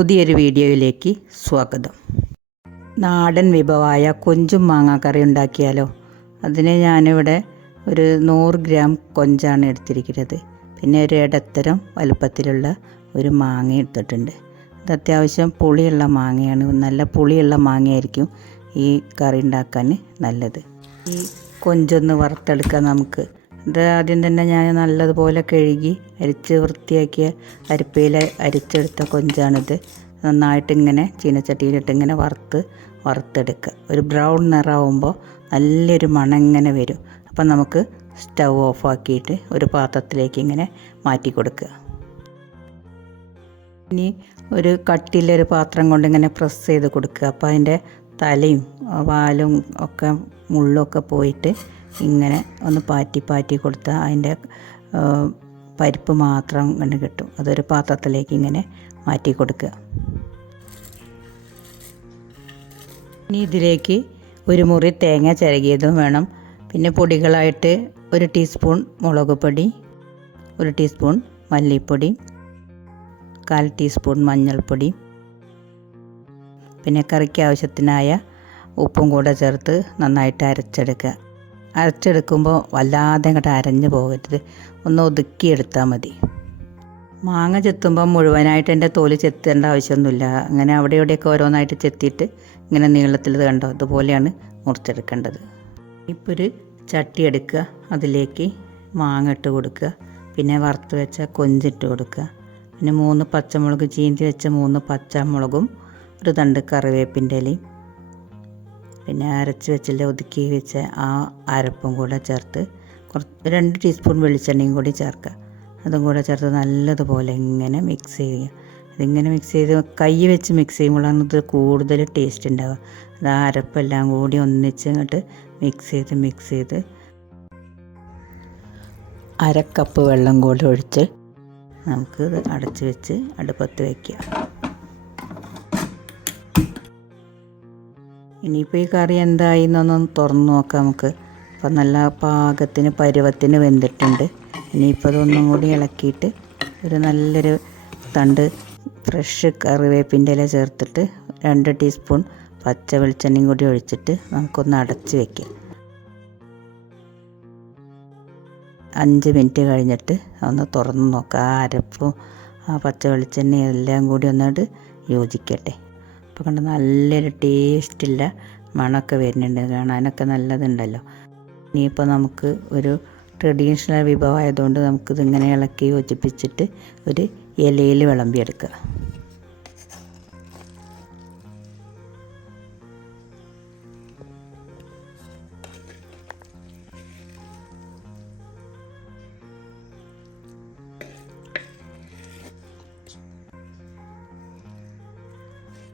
പുതിയൊരു വീഡിയോയിലേക്ക് സ്വാഗതം. നാടൻ വിഭവമായ കൊഞ്ചും മാങ്ങാക്കറി ഉണ്ടാക്കിയാലോ? അതിന് ഞാനിവിടെ ഒരു നൂറ് ഗ്രാം കൊഞ്ചാണ് എടുത്തിരിക്കുന്നത്. പിന്നെ ഒരു ഇടത്തരം വലുപ്പത്തിലുള്ള ഒരു മാങ്ങ എടുത്തിട്ടുണ്ട്. ഇത് അത്യാവശ്യം പുളിയുള്ള മാങ്ങയാണ്. നല്ല പുളിയുള്ള മാങ്ങയായിരിക്കും ഈ കറി ഉണ്ടാക്കാൻ നല്ലത്. ഈ കൊഞ്ചൊന്ന് വറുത്തെടുക്കാൻ നമുക്ക്. ഇത് ആദ്യം തന്നെ ഞാൻ നല്ലതുപോലെ കഴുകി അരിച്ച് വൃത്തിയാക്കിയ അരിപ്പയിൽ അരിച്ചെടുത്ത കൊഞ്ചാണിത്. നന്നായിട്ട് ഇങ്ങനെ ചീനച്ചട്ടിയിലിട്ട് ഇങ്ങനെ വറുത്ത് വറുത്തെടുക്കുക. ഒരു ബ്രൗൺ നിറാവുമ്പോൾ നല്ലൊരു മണം ഇങ്ങനെ വരും. അപ്പം നമുക്ക് സ്റ്റൗ ഓഫാക്കിയിട്ട് ഒരു പാത്രത്തിലേക്ക് ഇങ്ങനെ മാറ്റി കൊടുക്കുക. ഇനി ഒരു കട്ടിയിലൊരു പാത്രം കൊണ്ട് ഇങ്ങനെ പ്രസ് ചെയ്ത് കൊടുക്കുക. അപ്പോൾ അതിന്റെ തലയും വാലും ഒക്കെ മുള്ളൊക്കെ പോയിട്ട് ഇങ്ങനെ ഒന്ന് പാറ്റി പാറ്റി കൊടുത്താൽ അതിന്റെ പരിപ്പ് മാത്രം ഇങ്ങനെ കിട്ടും. അതൊരു പാത്രത്തിലേക്ക് ഇങ്ങനെ മാറ്റി കൊടുക്കുക. ഇനി ഇതിലേക്ക് ഒരു മുറി തേങ്ങ ചിരകിയതും വേണം. പിന്നെ പൊടികളായിട്ട് ഒരു ടീസ്പൂൺ മുളക് പൊടി ഒരു ടീസ്പൂൺ മല്ലിപ്പൊടി കാൽ ടീസ്പൂൺ മഞ്ഞൾപ്പൊടി പിന്നെ കറിക്ക് ആവശ്യത്തിനായ ഉപ്പും കൂടെ ചേർത്ത് നന്നായിട്ട് അരച്ചെടുക്കുക. അരച്ചെടുക്കുമ്പോൾ വല്ലാതെ അങ്ങോട്ട് അരഞ്ഞു പോകരുത്. ഒന്ന് ഒതുക്കിയെടുത്താൽ മതി. മാങ്ങ ചെത്തുമ്പോൾ മുഴുവനായിട്ട് എന്റെ തോൽ ചെത്തേണ്ട ആവശ്യമൊന്നുമില്ല. അങ്ങനെ അവിടെ ഇവിടെയൊക്കെ ഓരോന്നായിട്ട് ചെത്തിയിട്ട് ഇങ്ങനെ നീളത്തിൽ കണ്ടോ? അതുപോലെയാണ് മുറിച്ചെടുക്കേണ്ടത്. ഇപ്പോൾ ഒരു ചട്ടി എടുക്കുക. അതിലേക്ക് മാങ്ങ ഇട്ട് കൊടുക്കുക. പിന്നെ വറുത്ത് വെച്ച കൊഞ്ചിട്ട് കൊടുക്കുക. പിന്നെ മൂന്ന് പച്ചമുളക് ചീന്തി വെച്ച മൂന്ന് പച്ചമുളകും ഒരു തണ്ട് കറിവേപ്പിന്റെ ഇലയും പിന്നെ അരച്ച് വെച്ചില്ല ഒതുക്കി വെച്ച ആ അരപ്പും കൂടെ ചേർത്ത് കുറച്ച് രണ്ട് ടീസ്പൂൺ വെളിച്ചെണ്ണയും കൂടി ചേർക്കുക. അതും കൂടെ ചേർത്ത് നല്ലതുപോലെ ഇങ്ങനെ മിക്സ് ചെയ്യുക. ഇതിങ്ങനെ മിക്സ് ചെയ്ത് കൈ വെച്ച് മിക്സ് ചെയ്യുമ്പോഴാണ് ഇത് കൂടുതൽ ടേസ്റ്റ് ഉണ്ടാവുക. അത് ആ അരപ്പെല്ലാം കൂടി ഒന്നിച്ച് ഇങ്ങോട്ട് മിക്സ് ചെയ്ത് മിക്സ് ചെയ്ത് അര കപ്പ് വെള്ളം കൂടി ഒഴിച്ച് നമുക്ക് ഇത് അടച്ച് വെച്ച് അടുപ്പത്ത് വയ്ക്കുക ഇനിയിപ്പോൾ ഈ കറി എന്തായി എന്നൊന്ന് തുറന്ന് നോക്കാം നമുക്ക്. അപ്പം നല്ല പാകത്തിന് പരുവത്തിന് വെന്തിട്ടുണ്ട്. ഇനിയിപ്പോൾ അതൊന്നും കൂടി ഇളക്കിയിട്ട് ഒരു നല്ലൊരു തണ്ട് ഫ്രഷ് കറിവേപ്പിന്റെ ഇല ചേർത്തിട്ട് രണ്ട് ടീസ്പൂൺ പച്ച വെളിച്ചെണ്ണയും കൂടി ഒഴിച്ചിട്ട് നമുക്കൊന്ന് അടച്ച് വയ്ക്കാം അഞ്ച് മിനിറ്റ് കഴിഞ്ഞിട്ട് ഒന്ന് തുറന്ന് നോക്കാം. ആ അരപ്പും ആ പച്ച വെളിച്ചെണ്ണയും എല്ലാം കൂടി ഒന്നിട്ട് യോജിക്കട്ടെ. അപ്പോൾ കണ്ട് നല്ലൊരു ടേസ്റ്റുള്ള മണമൊക്കെ വരുന്നുണ്ട്. കാണാനൊക്കെ നല്ലതുണ്ടല്ലോ. ഇനിയിപ്പോൾ നമുക്ക് ഒരു ട്രഡീഷണൽ വിഭവമായതുകൊണ്ട് നമുക്കിതിങ്ങനെ ഇളക്കി യോജിപ്പിച്ചിട്ട് ഒരു ഇലയിൽ വിളമ്പിയെടുക്കുക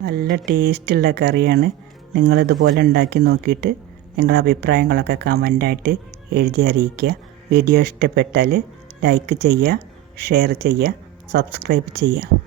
നല്ല ടേസ്റ്റുള്ള കറിയാണ് നിങ്ങളിതുപോലെ ഉണ്ടാക്കി നോക്കിയിട്ട് നിങ്ങളുടെ അഭിപ്രായങ്ങളൊക്കെ കമന്റായിട്ട് എഴുതി അറിയിക്കുക. വീഡിയോ ഇഷ്ടപ്പെട്ടാൽ ലൈക്ക് ചെയ്യുക ഷെയർ ചെയ്യുക സബ്സ്ക്രൈബ് ചെയ്യുക.